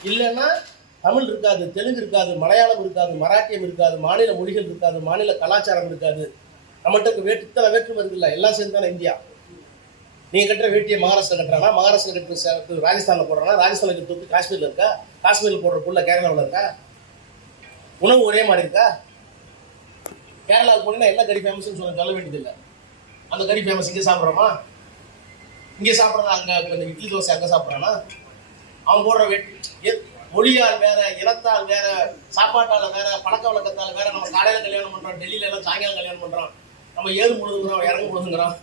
இல்லைன்னா தமிழ் இருக்காது தெலுங்கு இருக்காது மலையாளம் இருக்காது மராட்டியம் இருக்காது மாநில மொழிகள் இருக்காது மாநில கலாச்சாரம் இருக்காது. நம்மகிட்ட வேட்டு இத்தனை வேற்றுமை இருக்குல்ல எல்லாம் சேர்ந்து தானே இந்தியா. நீ கட்டுற வேட்டியை மகாராஷ்டிரா கட்டுறானா? மகாராஷ்டிரம் கட்டுற ராஜஸ்தானில் போடுறானா? ராஜஸ்தானில் கட்டுற காஷ்மீரில் காஷ்மீர்ல இருக்கா? காஷ்மீரில் போடுற புள்ள கேரளாவில் இருக்கா? உணவு ஒரே மாதிரி இருக்கா? கேரளாவுக்கு போனீங்கன்னா என்ன கறி ஃபேமஸ்னு சொல்ல சொல்ல வேண்டியதில்லை அந்த கறி ஃபேமஸ் இங்கே சாப்பிட்றோமா? இங்கே சாப்பிட்றதா அங்கே கொஞ்சம் இட்லி தோசை அங்கே சாப்பிட்றானா? அவன் போடுற வெட்டி மொழியால் வேற இனத்தால் வேற சாப்பாட்டால வேற பழக்க வழக்கத்தால் வேற நம்ம காலையில கல்யாணம் பண்றோம் டெல்லியில எல்லாம் சாயங்காலம் கல்யாணம் பண்றோம் நம்ம ஏழு முழுதுங்கிறோம் இறங்கு முழுதுங்கிறோம்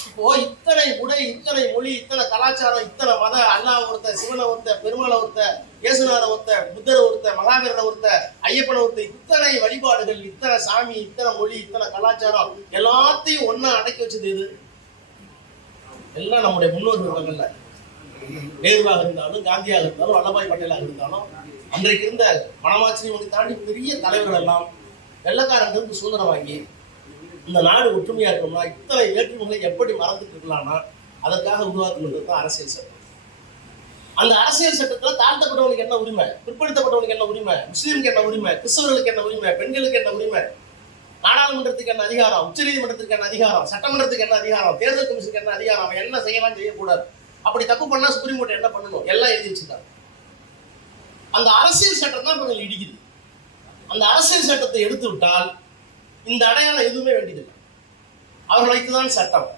இப்போ இத்தனை உடை இத்தனை மொழி இத்தனை கலாச்சாரம் இத்தனை மத அல்லாஹ் ஒருத்த சிவனை ஒருத்த பெருமாளை ஒருத்த இயேசுநாத ஒருத்த புத்தரை ஒருத்த மகாவீரனை ஒருத்த ஐயப்பனை ஒருத்த இத்தனை வழிபாடுகள் இத்தனை சாமி இத்தனை மொழி இத்தனை கலாச்சாரம் எல்லாத்தையும் ஒன்னா அடக்கி வச்சது இது எல்லாம் நம்முடைய முன்னோர்கள் நேருவாக இருந்தாலும் காந்தியாக இருந்தாலும் வல்லபாய் பட்டேலாக இருந்தாலும் அன்றைக்கு இருந்த மனமாச்சிரியவனை தாண்டி பெரிய தலைவர்கள் எல்லாம் வெள்ளக்காரங்களுக்கு சுதந்திரம் வாங்கி இந்த நாடு ஒற்றுமையா இருக்கணும்னா இத்தனை வேற்றுமைகளை எப்படி மறந்துட்டு இருக்கலாம்னா அதற்காக உருவாக்கணுன்றது தான் அரசியல் சட்டம். அந்த அரசியல் சட்டத்துல தாழ்த்தப்பட்டவனுக்கு என்ன உரிமை? பிற்படுத்தப்பட்டவனுக்கு என்ன உரிமை? முஸ்லீமுக்கு என்ன உரிமை? கிறிஸ்தவர்களுக்கு என்ன உரிமை? பெண்களுக்கு என்ன உரிமை? நாடாளுமன்றத்துக்கு என்ன அதிகாரம்? உச்சநீதிமன்றத்துக்கு என்ன அதிகாரம்? சட்டமன்றத்துக்கு என்ன அதிகாரம்? தேர்தல் கமிஷனுக்கு என்ன அதிகாரம்? அவன் என்ன செய்யலாம் செய்யக்கூடாது. அப்படி தப்பு பண்ணா சுப்ரீம் கோர்ட் என்ன பண்ணணும் எல்லாம் எழுதி வச்சிருக்காங்க அந்த அரசியல் சட்டம் தான் கொஞ்சம் இடிக்குது. அந்த அரசியல் சட்டத்தை எடுத்து விட்டால் இந்த அடையாளம் எதுவுமே வேண்டியதில்லை. அவர்கள் வைத்துதான் சட்டம்.